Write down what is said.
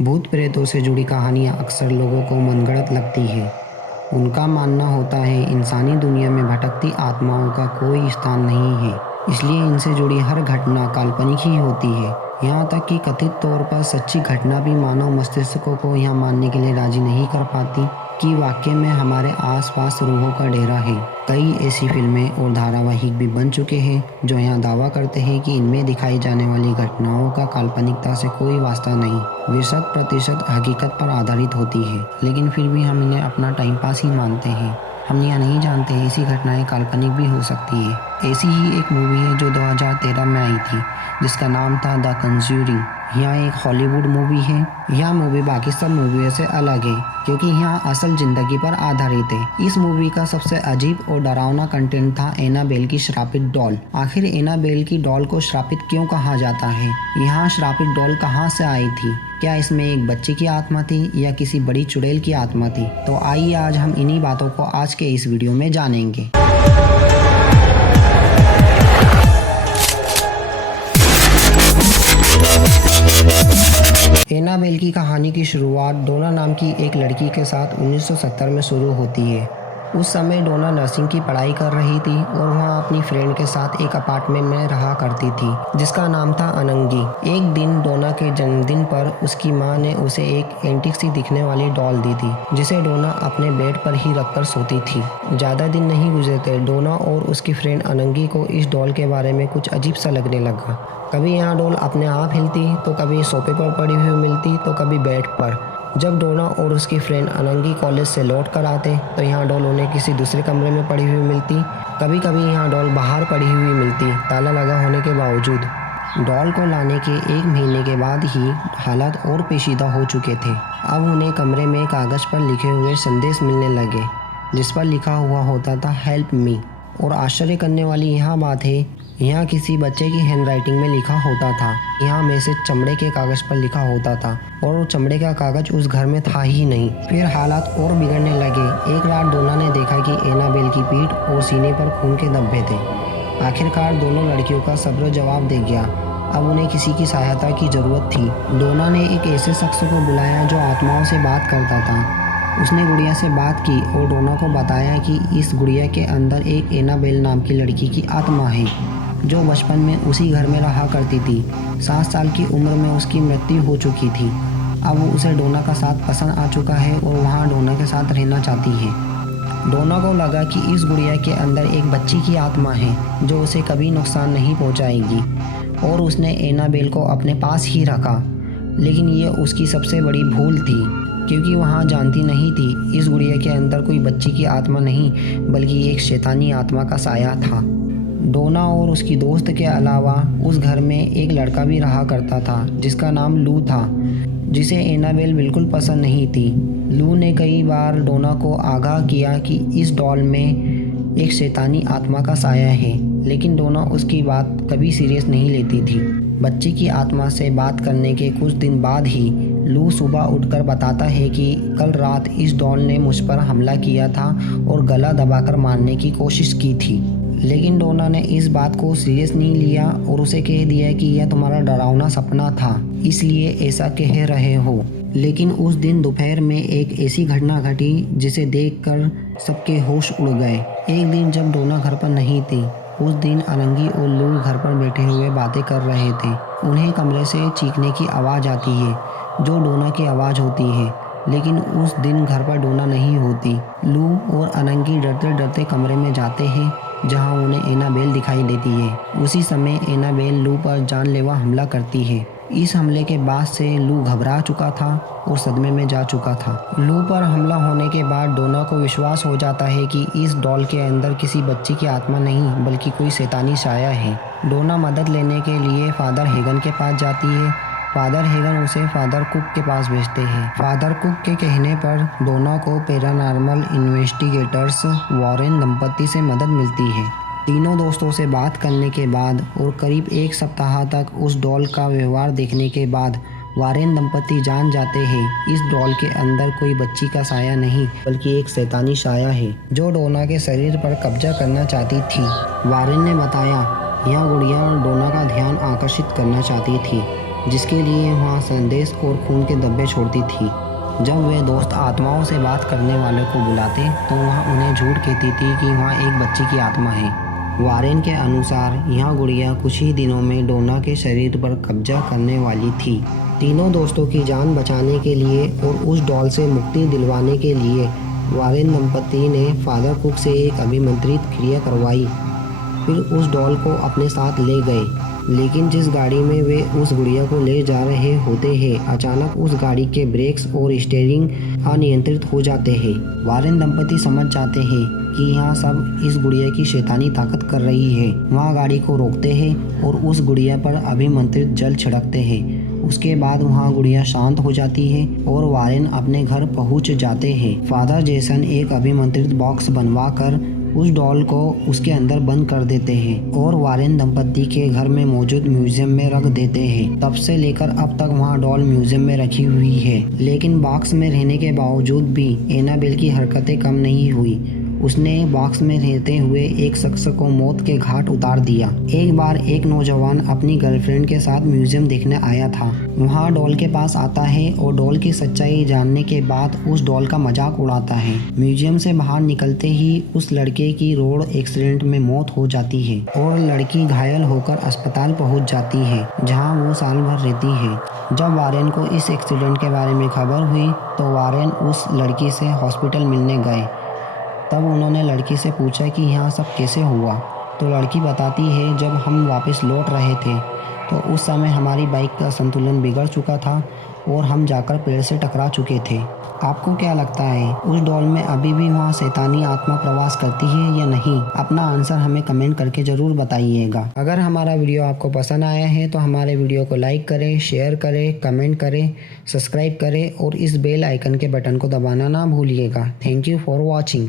भूत प्रेतों से जुड़ी कहानियाँ अक्सर लोगों को मनगढ़ंत लगती है। उनका मानना होता है इंसानी दुनिया में भटकती आत्माओं का कोई स्थान नहीं है, इसलिए इनसे जुड़ी हर घटना काल्पनिक ही होती है। यहाँ तक कि कथित तौर पर सच्ची घटना भी मानव मस्तिष्क को यह मानने के लिए राजी नहीं कर पाती कि वाकई में हमारे आसपास रूहों का डेरा है। कई ऐसी फिल्में और धारावाहिक भी बन चुके हैं जो यहाँ दावा करते हैं कि इनमें दिखाई जाने वाली घटनाओं का काल्पनिकता से कोई वास्ता नहीं, वे 100% हकीकत पर आधारित होती है। लेकिन फिर भी हम इन्हें अपना टाइम पास ही मानते हैं। हम यह नहीं जानते ऐसी घटनाएं काल्पनिक भी हो सकती है। ऐसी ही एक मूवी है जो 2013 में आई थी, जिसका नाम था द कंज्यूरिंग। यह एक हॉलीवुड मूवी है। यह मूवी बाकी सब मूवियों से अलग है क्योंकि यह असल जिंदगी पर आधारित है। इस मूवी का सबसे अजीब और डरावना कंटेंट था एनाबेल की श्रापित डॉल। आखिर एनाबेल की डॉल को श्रापित क्यों कहा जाता है? यहाँ श्रापित डॉल कहाँ से आई थी? क्या इसमें एक बच्चे की आत्मा थी या किसी बड़ी चुड़ैल की आत्मा थी? तो आइए आज हम इन्हीं बातों को आज के इस वीडियो में जानेंगे। एनाबेल की कहानी की शुरुआत डोना नाम की एक लड़की के साथ 1970 में शुरू होती है। उस समय डोना नर्सिंग की पढ़ाई कर रही थी और वहाँ अपनी फ्रेंड के साथ एक अपार्टमेंट में रहा करती थी जिसका नाम था अनंगी। एक दिन डोना के जन्मदिन पर उसकी माँ ने उसे एक एंटीक सी दिखने वाली डॉल दी थी जिसे डोना अपने बेड पर ही रखकर सोती थी। ज़्यादा दिन नहीं गुजरे थे, डोना और उसकी फ्रेंड अनंगी को इस डॉल के बारे में कुछ अजीब सा लगने लगा। कभी यहाँ डॉल अपने आप हिलती तो कभी सोफे पर पड़ी हुई मिलती तो कभी बेड पर। जब डोना और उसकी फ्रेंड अनंगी कॉलेज से लौट कर आते तो यहाँ डॉल उन्हें किसी दूसरे कमरे में पड़ी हुई मिलती। कभी कभी यहाँ डॉल बाहर पड़ी हुई मिलती, ताला लगा होने के बावजूद। डॉल को लाने के 1 महीने के बाद ही हालात और पेचीदा हो चुके थे। अब उन्हें कमरे में कागज़ पर लिखे हुए संदेश मिलने लगे जिस पर लिखा हुआ होता था हेल्प मी। और आश्चर्य करने वाली यह बात है, यहाँ किसी बच्चे की हैंडराइटिंग में लिखा होता था। यहाँ मैसेज चमड़े के कागज़ पर लिखा होता था और वो चमड़े का कागज़ उस घर में था ही नहीं। फिर हालात और बिगड़ने लगे। एक रात डोना ने देखा कि एनाबेल की पीठ और सीने पर खून के धब्बे थे। आखिरकार दोनों लड़कियों का सब्र जवाब दे गया। अब उन्हें किसी की सहायता की ज़रूरत थी। डोना ने एक ऐसे शख्स को बुलाया जो आत्माओं से बात करता था। उसने गुड़िया से बात की और डोना को बताया कि इस गुड़िया के अंदर एक एनाबेल नाम की लड़की की आत्मा है जो बचपन में उसी घर में रहा करती थी। 7 साल की उम्र में उसकी मृत्यु हो चुकी थी। अब वो उसे डोना का साथ पसंद आ चुका है और वहाँ डोना के साथ रहना चाहती है। डोना को लगा कि इस गुड़िया के अंदर एक बच्ची की आत्मा है जो उसे कभी नुकसान नहीं पहुँचाएगी और उसने एनाबेल को अपने पास ही रखा। लेकिन ये उसकी सबसे बड़ी भूल थी क्योंकि वहाँ जानती नहीं थी इस गुड़िया के अंदर कोई बच्ची की आत्मा नहीं बल्कि एक शैतानी आत्मा का साया था। डोना और उसकी दोस्त के अलावा उस घर में एक लड़का भी रहा करता था जिसका नाम लू था, जिसे एनाबेल बिल्कुल पसंद नहीं थी। लू ने कई बार डोना को आगाह किया कि इस डॉल में एक शैतानी आत्मा का साया है, लेकिन डोना उसकी बात कभी सीरियस नहीं लेती थी। बच्ची की आत्मा से बात करने के कुछ दिन बाद ही लू सुबह उठकर बताता है कि कल रात इस डॉल ने मुझ पर हमला किया था और गला दबाकर मारने की कोशिश की थी। लेकिन डोना ने इस बात को सीरियस नहीं लिया और उसे कह दिया कि यह तुम्हारा डरावना सपना था, इसलिए ऐसा कह रहे हो। लेकिन उस दिन दोपहर में एक ऐसी घटना घटी जिसे देखकर सबके होश उड़ गए। एक दिन जब डोना घर पर नहीं थी, उस दिन अनंगी और लू घर पर बैठे हुए बातें कर रहे थे। उन्हें कमरे से चीखने की आवाज़ आती है जो डोना की आवाज़ होती है, लेकिन उस दिन घर पर डोना नहीं होती। लू और अनंगी डरते डरते कमरे में जाते हैं जहां उन्हें एनाबेल दिखाई देती है। उसी समय एनाबेल लू पर जानलेवा हमला करती है। इस हमले के बाद से लू घबरा चुका था और सदमे में जा चुका था। लू पर हमला होने के बाद डोना को विश्वास हो जाता है कि इस डॉल के अंदर किसी बच्ची की आत्मा नहीं बल्कि कोई शैतानी साया है। डोना मदद लेने के लिए फादर हेगन के पास जाती है। फादर हेगन उसे फादर कुक के पास भेजते हैं। फादर कुक के कहने पर डोना को पैरानॉर्मल इन्वेस्टिगेटर्स वॉरेन दंपति से मदद मिलती है। तीनों दोस्तों से बात करने के बाद और करीब 1 सप्ताह तक उस डॉल का व्यवहार देखने के बाद वॉरेन दंपति जान जाते हैं इस डॉल के अंदर कोई बच्ची का साया नहीं बल्कि एक शैतानी साया है जो डोना के शरीर पर कब्जा करना चाहती थी। वॉरेन ने बताया यह गुड़िया डोना का ध्यान आकर्षित करना चाहती थी जिसके लिए वहाँ संदेश और खून के धब्बे छोड़ती थी। जब वे दोस्त आत्माओं से बात करने वाले को बुलाते तो वह उन्हें झूठ कहती थी कि वहाँ एक बच्ची की आत्मा है। वारेन के अनुसार यह गुड़िया कुछ ही दिनों में डोना के शरीर पर कब्जा करने वाली थी। तीनों दोस्तों की जान बचाने के लिए और उस डॉल से मुक्ति दिलवाने के लिए वारेन दंपति ने फादर कुक से एक अभिमंत्रित क्रिया करवाई। फिर उस डॉल को अपने साथ ले गए, लेकिन जिस गाड़ी में वे उस गुड़िया को ले जा रहे होते हैं, अचानक उस गाड़ी के ब्रेक्स और स्टीयरिंग अनियंत्रित हो जाते हैं। वारेन दंपति समझ जाते हैं कि यह सब इस गुड़िया की शैतानी ताकत कर रही है। वहाँ गाड़ी को रोकते हैं और उस गुड़िया पर अभिमंत्रित जल छिड़कते हैं। उसके बाद वहाँ गुड़िया शांत हो जाती है और वारेन अपने घर पहुँच जाते हैं। फादर जेसन एक अभिमंत्रित बॉक्स बनवाकर उस डॉल को उसके अंदर बंद कर देते हैं और वारेन दंपति के घर में मौजूद म्यूजियम में रख देते हैं। तब से लेकर अब तक वहाँ डॉल म्यूजियम में रखी हुई है, लेकिन बॉक्स में रहने के बावजूद भी एनाबेल की हरकतें कम नहीं हुई। उसने बॉक्स में रहते हुए एक शख्स को मौत के घाट उतार दिया। एक बार एक नौजवान अपनी गर्लफ्रेंड के साथ म्यूजियम देखने आया था। वहाँ डॉल के पास आता है और डॉल की सच्चाई जानने के बाद उस डॉल का मजाक उड़ाता है। म्यूजियम से बाहर निकलते ही उस लड़के की रोड एक्सीडेंट में मौत हो जाती है और लड़की घायल होकर अस्पताल पहुँच जाती है, जहाँ वो साल भर रहती है। जब वारेन को इस एक्सीडेंट के बारे में खबर हुई तो वारेन उस लड़की से हॉस्पिटल मिलने गए। तब उन्होंने लड़की से पूछा कि यहाँ सब कैसे हुआ, तो लड़की बताती है जब हम वापस लौट रहे थे तो उस समय हमारी बाइक का संतुलन बिगड़ चुका था और हम जाकर पेड़ से टकरा चुके थे। आपको क्या लगता है, उस डॉल में अभी भी वहाँ शैतानी आत्मा प्रवास करती है या नहीं? अपना आंसर हमें कमेंट करके ज़रूर बताइएगा। अगर हमारा वीडियो आपको पसंद आया है तो हमारे वीडियो को लाइक करें, शेयर करें, कमेंट करें, सब्सक्राइब करें और इस बेल आइकन के बटन को दबाना ना भूलिएगा। Thank you for watching.